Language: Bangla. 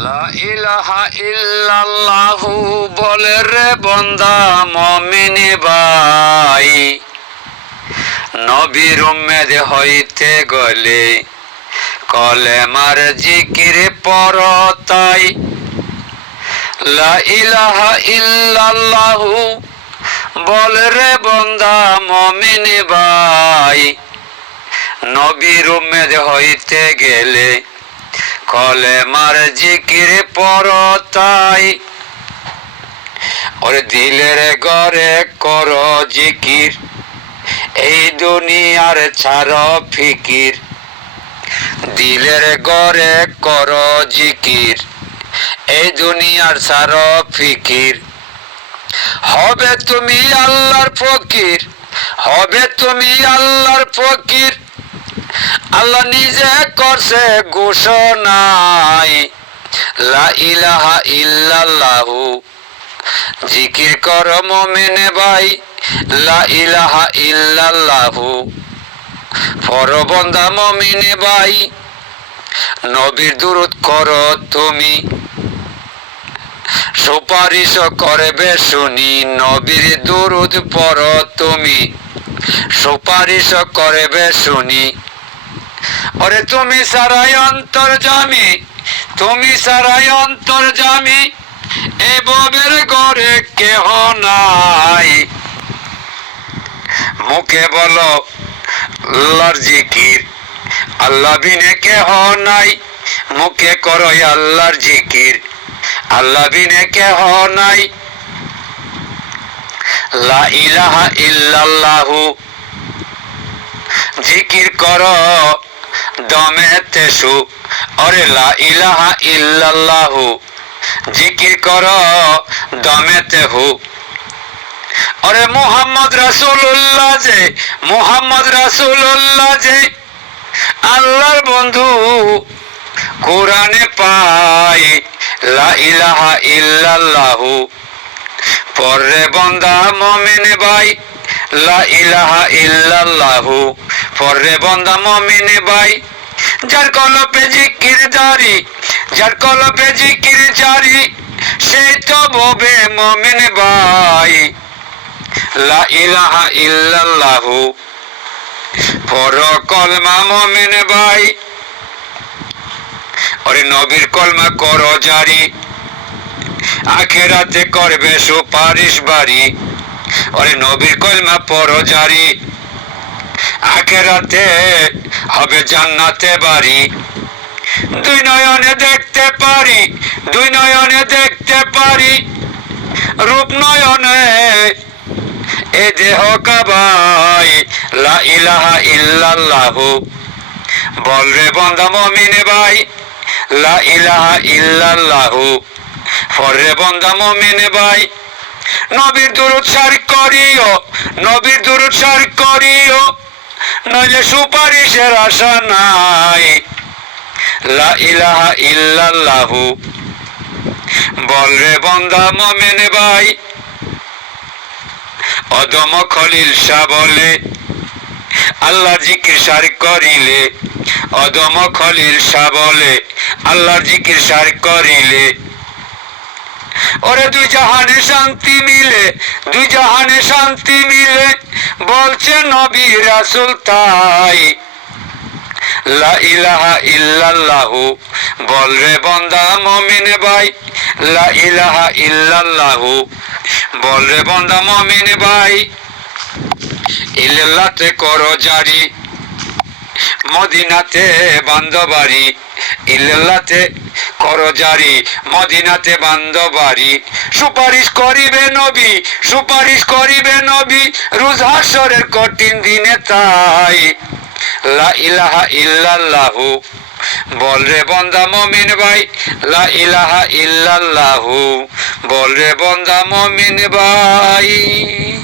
লা ইলাহা ইল্লাল্লাহু বলে রে বান্দা মুমিন ভাই, নবীর উম্মত হইতে গেলে কলেমার জিকির পড় তাই। লা ইলাহা ইল্লাল্লাহু বলে রে বান্দা মুমিন ভাই, নবীর উম্মত হইতে গেলে কলেমার জিকির পড় তাই। ওরে দিলের ঘরে কর জিকির, এই দুনিয়ার ছাড় ফিকির। দিলের ঘরে কর জিকির, এই দুনিয়ার ছাড় ফিকির। হবে তুমি আল্লাহর ফকির, হবে তুমি আল্লাহর ফকির। আল্লাহ নিজে করছে ঘোষণাই, লা ইলাহা ইল্লাল্লাহু জিকির কর মুমিন ভাই, লা ইলাহা ইল্লাল্লাহু পড় বান্দা মুমিন ভাই। নবীর দুরূদ করো তুমি, সুপারিশ করবে শুনি। নবীর দুরূদ পড়ো তুমি, সুপারিশ করবে শুনি। ওরে তুমি সারাই অন্তর্যামী, তুমি সারাই অন্তর্যামী, এ ববের ঘরে কেহ নাই। মুখে বলো আল্লাহর জিকির, আল্লাহ বিনে কেহ নাই। মুখে করো আল্লাহর জিকির, আল্লাহ বিনে কেহ নাই। লা ইলাহা ইল্লাল্লাহু জিকির করো দমেতে সু। ওরে লা ইলাহা ইল্লাল্লাহু জিকির করো দমেতে হু। ওরে মুহাম্মদ রাসূলুল্লাহ যে, মুহাম্মদ রাসূলুল্লাহ যে আল্লাহর বন্ধু কোরআনে পাই। লা ইলাহা ইল্লাল্লাহু পড়ে বান্দা মুমিন ভাই, লা ইলাহা ইল্লাল্লাহু পড়ে বান্দা মুমিন ভাই। যার কলবে জিকির জারি, যার কলবে জিকির জারি, সেই তো ববে মুমিন ভাই। লা ইলাহা ইল্লাল্লাহু পড় কলমা মুমিন ভাই। ওরে নবীর কলমা করো জারি, আখিরাতে করবে সুপারিশ বাড়ি। ওরে নবীর কলমা পড়ো জারি, আখিরাতে হবে জান্নাতে বাড়ি। দুই নয়নে দেখতে পারি, দুই নয়নে দেখতে পারি, রূপ নয়নে এ দেহ কাবাই। লা ইলাহা ইল্লাল্লাহু বল রে বান্দা মুমিন ভাই, লা ইলাহা ইল্লাল্লাহু পড়ে বান্দা মুমিন ভাই। নবীর দুরূদ সার করিও, নবীর দুরূদ সার করিও, নইলে সুপারিশের আশা নাই। লা ইলাহা ইল্লাল্লাহু বল রে বান্দা মুমিন ভাই। অদম খলিল শাহ বলে আল্লাহর জিকির সার করিলে, অদম খলিল শাহ বলে আল্লাহর জিকির সার করিলে। ওরে দুই জাহানে শান্তি মিলে, দুই জাহানে শান্তি মিলে, বলছে নবী রাসূল তাই। লা ইলাহা ইল্লাল্লাহু বল রে বান্দা মুমিন ভাই, লা ইলাহা ইল্লাল্লাহু বল রে বান্দা মুমিন ভাই। ইল্লাতে করো জারি, মদিনাতে বান্দো বাড়ি। ইল্লাতে করো জারি, মদিনাতে বান্দো বাড়ি। সুপারিশ করিবে নবী, সুপারিশ করিবে নবী, রোজ হাশরের কঠিন দিনে তাই। লা ইলাহা ইল্লাল্লাহু বল রে বান্দা মুমিন ভাই, লা ইলাহা ইল্লাল্লাহু বল রে বান্দা মুমিন ভাই।